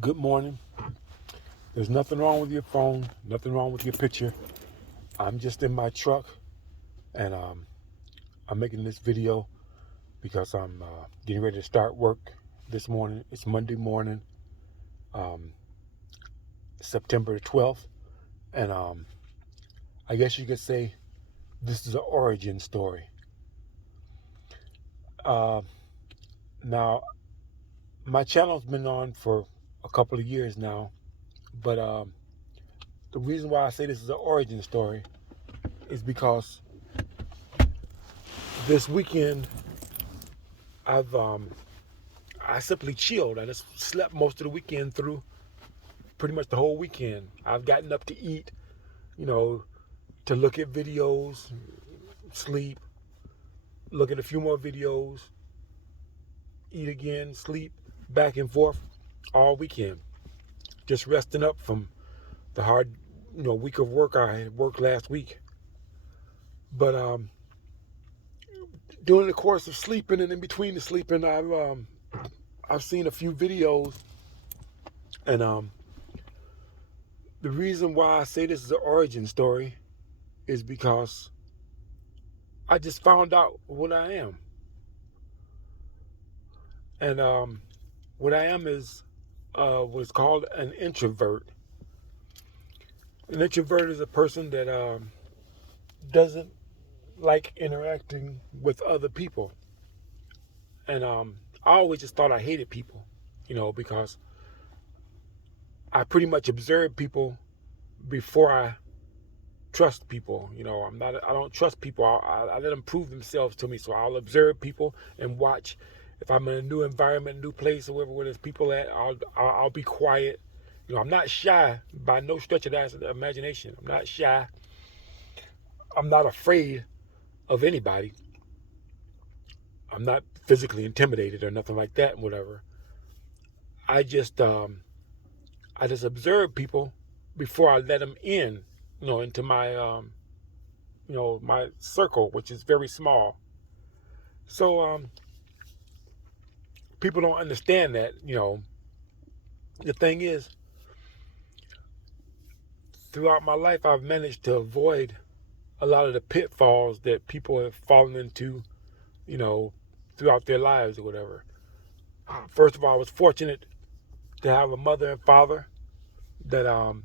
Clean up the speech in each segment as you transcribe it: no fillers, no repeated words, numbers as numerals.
Good morning. There's nothing wrong with your phone, nothing wrong with your picture. I'm just in my truck and I'm making this video because I'm getting ready to start work this morning. It's Monday morning, um, September the 12th, and I guess you could say this is an origin story. Uh, Now, my channel's been on for a couple of years now, but the reason why I say this is an origin story is because this weekend I've I simply chilled. I just slept most of the weekend through, pretty much the whole weekend. I've gotten up to eat, you know, to look at videos, sleep, look at a few more videos, eat again, sleep, back and forth all weekend. Just resting up from the hard, week of work I had worked last week. But during the course of sleeping and in between the sleeping, I've seen a few videos, and the reason why I say this is an origin story is because I just found out what I am. And what I am is what's called an introvert. An introvert is a person that doesn't like interacting with other people. And I always just thought I hated people, because I pretty much observe people before I trust people. I don't trust people. I let them prove themselves to me. So I'll observe people and watch. If I'm in a new environment, new place, or where there's people at, I'll be quiet. I'm not shy by no stretch of the imagination. I'm not shy. I'm not afraid of anybody. I'm not physically intimidated or nothing like that. Whatever. I just I just observe people before I let them in. Into my my circle, which is very small. So people don't understand that. The thing is, throughout my life, I've managed to avoid a lot of the pitfalls that people have fallen into, you know, throughout their lives or whatever. First of all, I was fortunate to have a mother and father that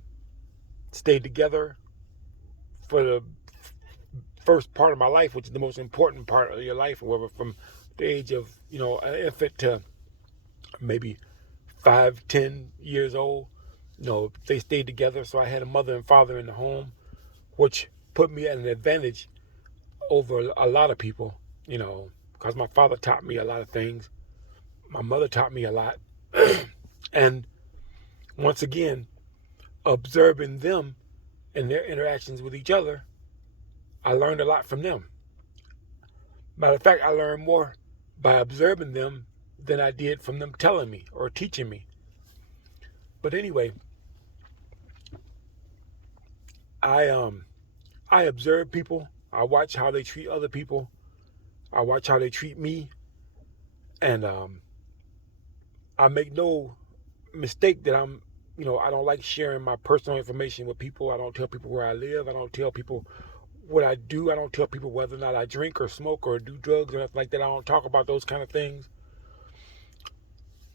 stayed together for the first part of my life, which is the most important part of your life, or whatever, from the age of, an infant to maybe 5, 10 years old. They stayed together, so I had a mother and father in the home, which put me at an advantage over a lot of people, because my father taught me a lot of things. My mother taught me a lot. And once again, observing them and their interactions with each other, I learned a lot from them. Matter of fact, I learned more by observing them than I did from them telling me or teaching me. But anyway, I observe people. I watch how they treat other people. I watch how they treat me, and I make no mistake that I don't like sharing my personal information with people. I don't tell people where I live. I don't tell people what I do. I don't tell people whether or not I drink or smoke or do drugs or anything like that. I don't talk about those kind of things.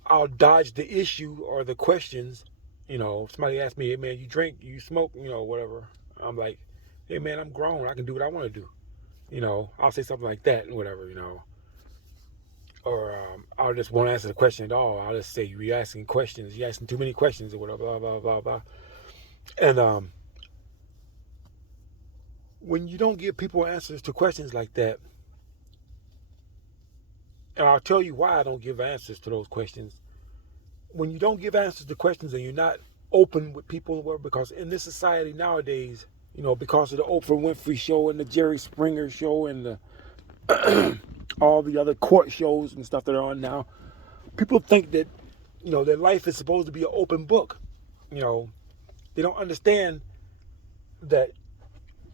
I'll dodge the issue or the questions. Somebody asks me, "Hey man, you drink, you smoke, whatever." I'm like, "Hey man, I'm grown. I can do what I want to do." I'll say something like that and whatever. Or I'll just won't answer the question at all. I'll just say, "You're asking questions. You're asking too many questions," or whatever, blah blah blah blah. And when you don't give people answers to questions like that, and I'll tell you why I don't give answers to those questions. When you don't give answers to questions and you're not open with people, because in this society nowadays, because of the Oprah Winfrey show and the Jerry Springer show and the all the other court shows and stuff that are on now, people think that their life is supposed to be an open book. They don't understand that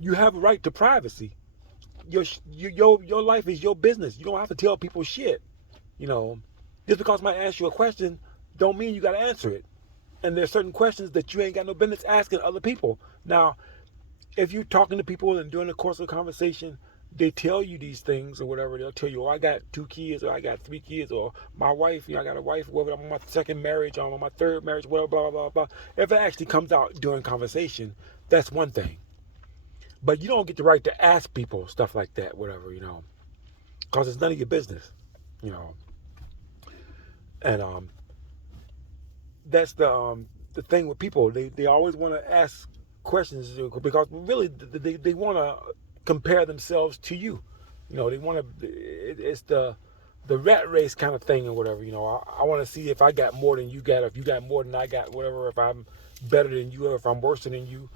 you have a right to privacy. Your life is your business. You don't have to tell people shit. Just because I might ask you a question, don't mean you got to answer it. And there's certain questions that you ain't got no business asking other people. Now, if you're talking to people and during the course of the conversation, they tell you these things or whatever. They'll tell you, oh, I got 2 kids, or I got 3 kids, or my wife, I got a wife, whatever. I'm on my second marriage, I'm on my third marriage, whatever, blah, blah, blah, blah. If it actually comes out during conversation, that's one thing. But you don't get the right to ask people stuff like that, whatever, because it's none of your business, you know. And that's the thing with people. They always want to ask questions because really they want to compare themselves to you. They want to. It's the rat race kind of thing or whatever. I want to see if I got more than you got, or if you got more than I got, whatever. If I'm better than you, or if I'm worse than you.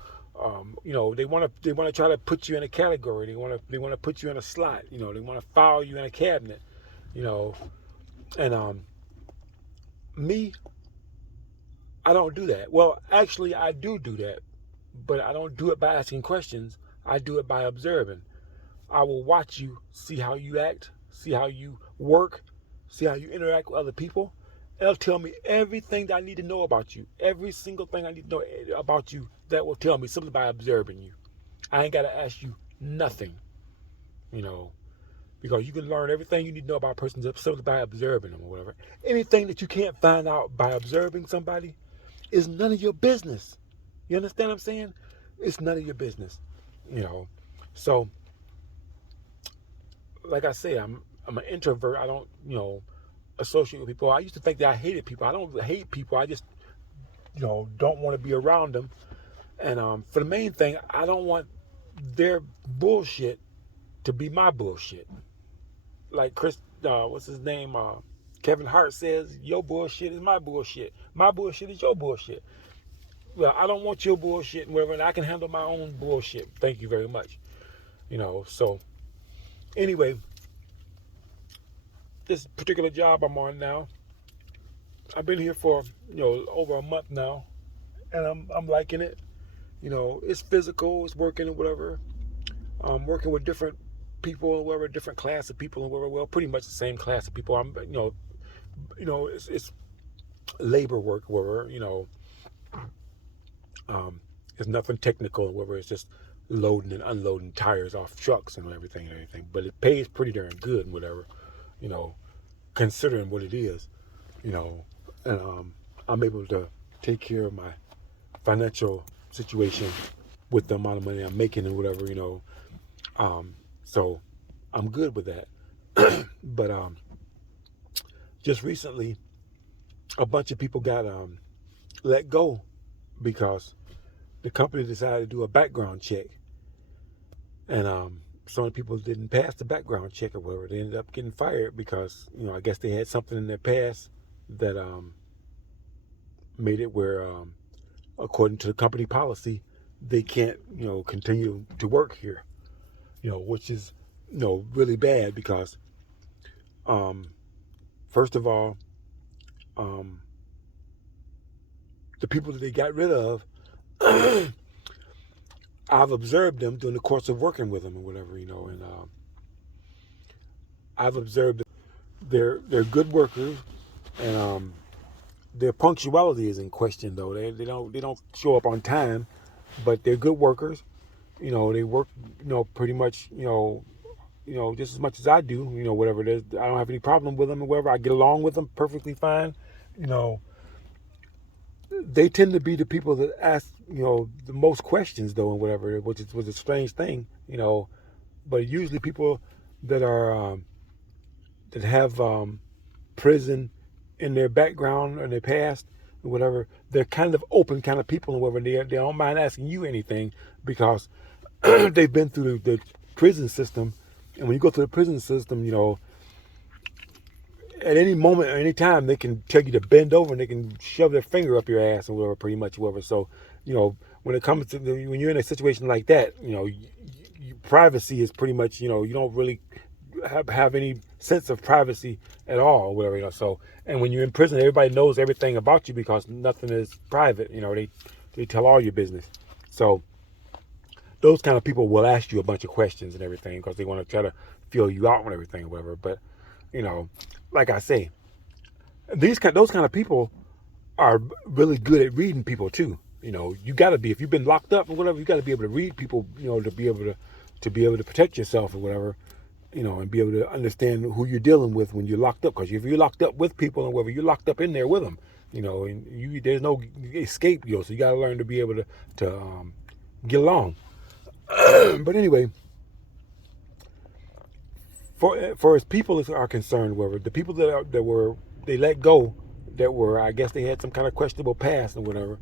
They want to try to put you in a category. They want to put you in a slot. They want to file you in a cabinet. And me, I don't do that. Well, actually, I do that, but I don't do it by asking questions. I do it by observing. I will watch you, see how you act, see how you work, see how you interact with other people. It'll tell me everything that I need to know about you. Every single thing I need to know about you, that will tell me simply by observing you. I ain't got to ask you nothing, because you can learn everything you need to know about a person simply by observing them or whatever. Anything that you can't find out by observing somebody is none of your business. You understand what I'm saying? It's none of your business, So, like I say, I'm an introvert. I don't, associate with people. I used to think that I hated people. I don't hate people. I just, don't want to be around them. And for the main thing, I don't want their bullshit to be my bullshit. Like what's his name? Kevin Hart says, your bullshit is my bullshit. My bullshit is your bullshit. Well, I don't want your bullshit and whatever, and I can handle my own bullshit. Thank you very much. So anyway, this particular job I'm on now, I've been here for, over a month now, and I'm liking it. It's physical, it's working and whatever. I'm working with different people and whatever, different class of people and whatever. Well, pretty much the same class of people. It's labor work, whatever. It's nothing technical or whatever. It's just loading and unloading tires off trucks and everything. But it pays pretty darn good and whatever, considering what it is, and I'm able to take care of my financial situation with the amount of money I'm making and whatever, so I'm good with that. But just recently, a bunch of people got let go because the company decided to do a background check, and some of the people didn't pass the background check or whatever. They ended up getting fired because I guess they had something in their past that made it where, according to the company policy, they can't continue to work here. Which is really bad because first of all, the people that they got rid of, I've observed them during the course of working with them and whatever, and I've observed they're good workers, and their punctuality is in question though. They don't show up on time, but they're good workers. They work, pretty much, just as much as I do, whatever it is. I don't have any problem with them or whatever. I get along with them perfectly fine. They tend to be the people that ask, the most questions though and whatever, which was a strange thing, but usually people that are, that have prison in their background or in their past or whatever, they're kind of open kind of people and whatever. They don't mind asking you anything because they've been through the prison system. And when you go through the prison system, at any moment or any time, they can tell you to bend over and they can shove their finger up your ass or whatever, pretty much, whatever. So, when it comes to, when you're in a situation like that, privacy is pretty much, you don't really have any sense of privacy at all, whatever, So, and when you're in prison, everybody knows everything about you because nothing is private, they tell all your business. So, those kind of people will ask you a bunch of questions and everything because they want to try to feel you out and everything or whatever. But, like I say, those kind of people are really good at reading people too. You got to be, if you've been locked up or whatever, you got to be able to read people, to be able to protect yourself or whatever, and be able to understand who you're dealing with when you're locked up. Because if you're locked up with people and whatever, you're locked up in there with them, and there's no escape, so you got to learn to be able to get along. But anyway, for as people are concerned, whatever, the people that were they let go, that were, I guess they had some kind of questionable past or whatever,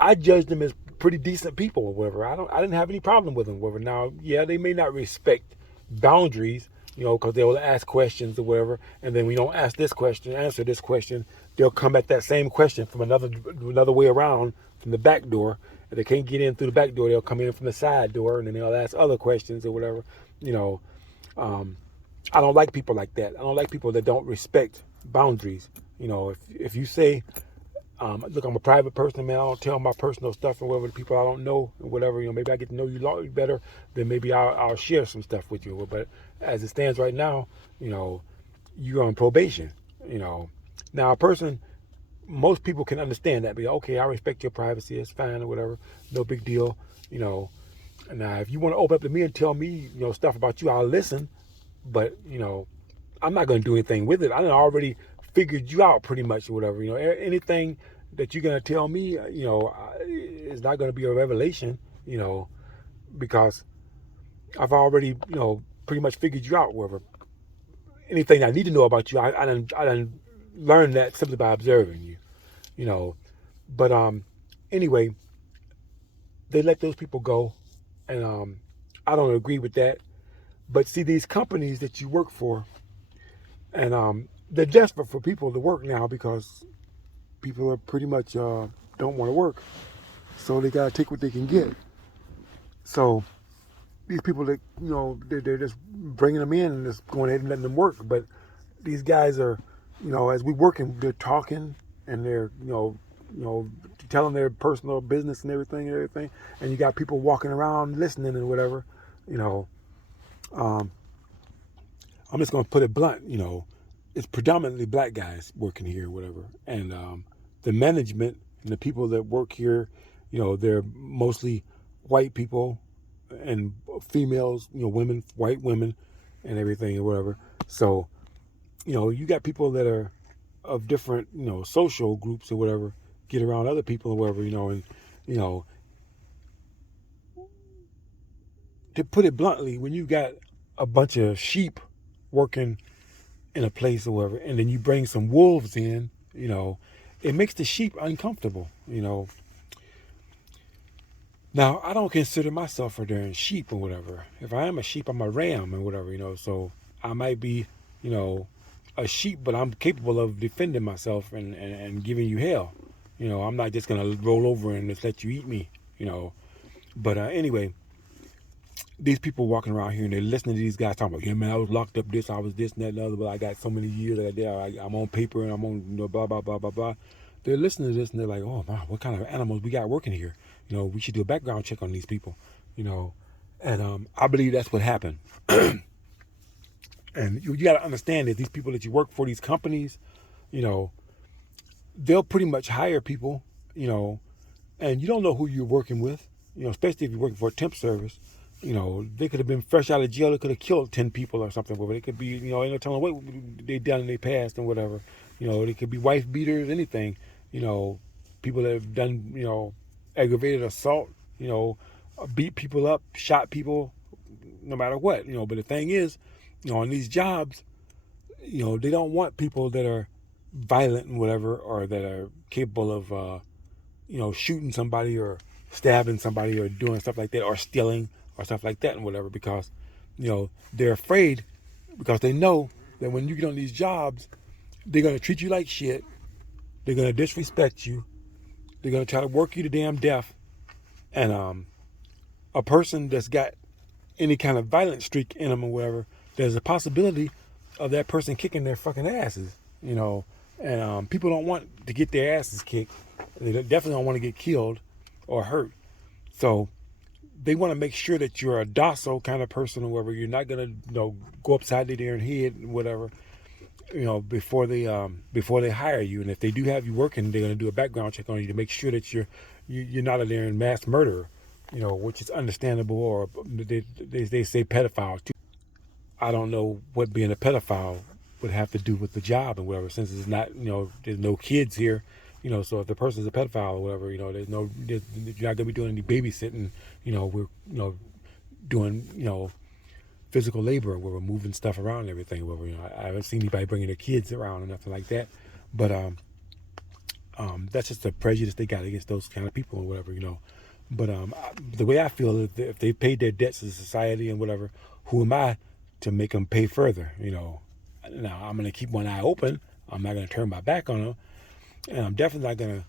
I judged them as pretty decent people or whatever. I didn't have any problem with them, whatever. Now, yeah, they may not respect boundaries, because they will ask questions or whatever, and then we don't ask this question, answer this question, they'll come at that same question from another way around, from the back door. If they can't get in through the back door, they'll come in from the side door, and then they'll ask other questions or whatever. I don't like people like that. I don't like people that don't respect boundaries. If you say, look, I'm a private person, man, I don't tell my personal stuff and whatever, the people I don't know or whatever, maybe I get to know you better, then maybe I'll share some stuff with you. But as it stands right now, you're on probation. Now most people can understand that, be okay, I respect your privacy, it's fine or whatever, no big deal. Now if you want to open up to me and tell me, stuff about you, I'll listen. But I'm not going to do anything with it. I done already figured you out pretty much or whatever. Anything that you're going to tell me, is not going to be a revelation, because I've already, pretty much figured you out. Whatever. Anything I need to know about you, I done learned that simply by observing you. But anyway, they let those people go, and I don't agree with that. But see, these companies that you work for, and they're desperate for people to work now because people are pretty much don't want to work, so they gotta take what they can get. So these people that they're just bringing them in and just going ahead and letting them work. But these guys are, as we working, they're talking and they're telling their personal business and everything, and you got people walking around listening and whatever, I'm just gonna put it blunt, it's predominantly black guys working here, whatever, and the management and the people that work here, they're mostly white people and females, women, white women, and everything or whatever. So, you got people that are of different, social groups or whatever, get around other people or whatever, and to put it bluntly, when you got a bunch of sheep working in a place or whatever, and then you bring some wolves in, it makes the sheep uncomfortable, Now, I don't consider myself a darn sheep or whatever. If I am a sheep, I'm a ram or whatever, So I might be, a sheep, but I'm capable of defending myself and giving you hell. I'm not just going to roll over and just let you eat me, But anyway, these people walking around here and they're listening to these guys talking about, yeah, man, I was locked up this, I was this and that and the other, but I got so many years, I'm on paper and I'm on, blah, blah, blah, blah, blah. They're listening to this and they're like, oh, man, what kind of animals we got working here? We should do a background check on these people, and I believe that's what happened. And you got to understand that these people that you work for, these companies, they'll pretty much hire people, and you don't know who you're working with, especially if you're working for a temp service. They could have been fresh out of jail. They could have killed 10 people or something. But it could be, ain't no telling what they done in their past and whatever. They could be wife beaters, anything. People that have done, aggravated assault, beat people up, shot people, no matter what. But the thing is, on these jobs, they don't want people that are violent and whatever, or that are capable of, shooting somebody or stabbing somebody or doing stuff like that, or stealing or stuff like that and whatever, because, they're afraid, because they know that when you get on these jobs, they're going to treat you like shit. They're going to disrespect you. They're going to try to work you to damn death. And a person that's got any kind of violent streak in them or whatever, there's a possibility of that person kicking their fucking asses, And people don't want to get their asses kicked. They definitely don't want to get killed or hurt. So they want to make sure that you're a docile kind of person or whatever. You're not going to, go upside their head and whatever. before they hire you. And if they do have you working, they're going to do a background check on you to make sure that you're not a there mass murderer, which is understandable. Or they say pedophile too. I don't know what being a pedophile would have to do with the job and whatever, since it's not, there's no kids here, so if the person's a pedophile or whatever, you're not gonna be doing any babysitting, we're, doing, physical labor where we're moving stuff around and everything. Where I haven't seen anybody bringing their kids around or nothing like that. But that's just a prejudice they got against those kind of people or whatever. But the way I feel is that if they paid their debts to society and whatever, who am I to make them pay further? Now I'm gonna keep one eye open. I'm not gonna turn my back on them, and I'm definitely not gonna,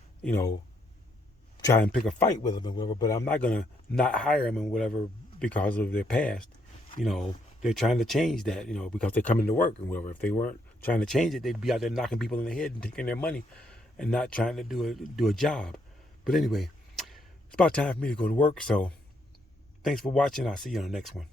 try and pick a fight with them and whatever. But I'm not gonna not hire them and whatever because of their past. They're trying to change that, because they're coming to work and whatever. If they weren't trying to change it, they'd be out there knocking people in the head and taking their money and not trying to do a job. But anyway, it's about time for me to go to work. So thanks for watching. I'll see you on the next one.